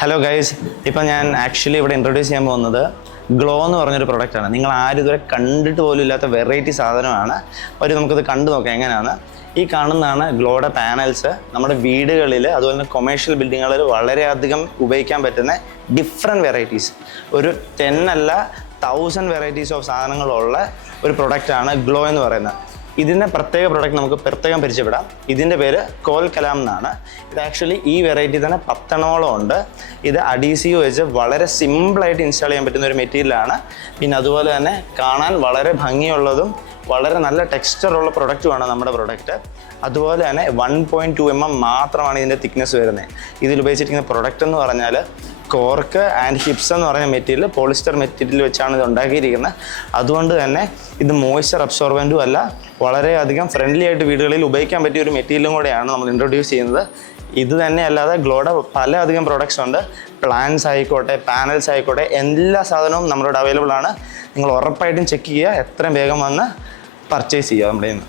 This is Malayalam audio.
ഹലോ ഗൈസ്, ഇപ്പം ഞാൻ ആക്ച്വലി ഇവിടെ ഇൻട്രൊഡ്യൂസ് ചെയ്യാൻ പോകുന്നത് ഗ്ലോ എന്ന് പറഞ്ഞൊരു പ്രൊഡക്റ്റാണ്. നിങ്ങൾ ആരും ഇതുവരെ കണ്ടിട്ട് പോലും ഇല്ലാത്ത വെറൈറ്റി സാധനമാണ്. നമുക്കിത് കണ്ടു നോക്കാം എങ്ങനെയാണ്. ഈ കാണുന്നതാണ് ഗ്ലോയുടെ പാനൽസ്. നമ്മുടെ വീടുകളിൽ അതുപോലെ തന്നെ കൊമേഴ്ഷ്യൽ ബിൽഡിങ്ങുകളിൽ വളരെയധികം ഉപയോഗിക്കാൻ പറ്റുന്ന ഡിഫറെൻറ്റ് വെറൈറ്റീസ്, ഒരു 10 അല്ല 1000 വെറൈറ്റീസ് ഓഫ് സാധനങ്ങളുള്ള ഒരു പ്രൊഡക്റ്റാണ് ഗ്ലോ എന്ന് പറയുന്നത്. ഇതിൻ്റെ പ്രത്യേക പ്രൊഡക്റ്റ് നമുക്ക് പ്രത്യേകം പരിചയപ്പെടാം. ഇതിൻ്റെ പേര് കോൽ കലാം എന്നാണ്. ഇത് ആക്ച്വലി ഈ വെറൈറ്റി തന്നെ 10 എണ്ണോളം ഉണ്ട്. ഇത് അഡീസീവ് വെച്ച് വളരെ സിമ്പിളായിട്ട് ഇൻസ്റ്റാൾ ചെയ്യാൻ പറ്റുന്ന ഒരു മെറ്റീരിയലാണ്. പിന്നെ അതുപോലെ തന്നെ കാണാൻ വളരെ ഭംഗിയുള്ളതും വളരെ നല്ല ടെക്സ്ചറുള്ള പ്രൊഡക്റ്റുമാണ് നമ്മുടെ പ്രൊഡക്റ്റ്. അതുപോലെ തന്നെ 1.2 mm മാത്രമാണ് ഇതിൻ്റെ തിക്നെസ് വരുന്നത്. ഇതിൽ ഉപയോഗിച്ചിരിക്കുന്ന പ്രൊഡക്റ്റ് എന്ന് പറഞ്ഞാൽ കോർക്ക് ആൻഡ് ഹിപ്സ് എന്ന് പറഞ്ഞ മെറ്റീരിയൽ, പോളിസ്റ്റർ മെറ്റീരിയൽ വെച്ചാണ് ഇത് ഉണ്ടാക്കിയിരിക്കുന്നത്. അതുകൊണ്ട് തന്നെ ഇത് മോയ്സ്ചർ അബ്സോർബൻറ്റും അല്ല, വളരെയധികം ഫ്രണ്ട്ലി ആയിട്ട് വീടുകളിൽ ഉപയോഗിക്കാൻ പറ്റിയ ഒരു മെറ്റീരിയലും കൂടെയാണ് നമ്മൾ ഇൻട്രൊഡ്യൂസ് ചെയ്യുന്നത്. ഇത് തന്നെ അല്ലാതെ ഗ്ലോയുടെ പലധികം പ്രൊഡക്ട്സ് ഉണ്ട്. പ്ലാൻസ് ആയിക്കോട്ടെ, പാനൽസ് ആയിക്കോട്ടെ, എല്ലാ സാധനവും നമ്മളിവിടെ അവൈലബിൾ ആണ്. നിങ്ങൾ ഉറപ്പായിട്ടും ചെക്ക് ചെയ്യുക, എത്രയും വേഗം വന്ന് പർച്ചേസ് ചെയ്യുക നമ്മുടെ നിന്ന്.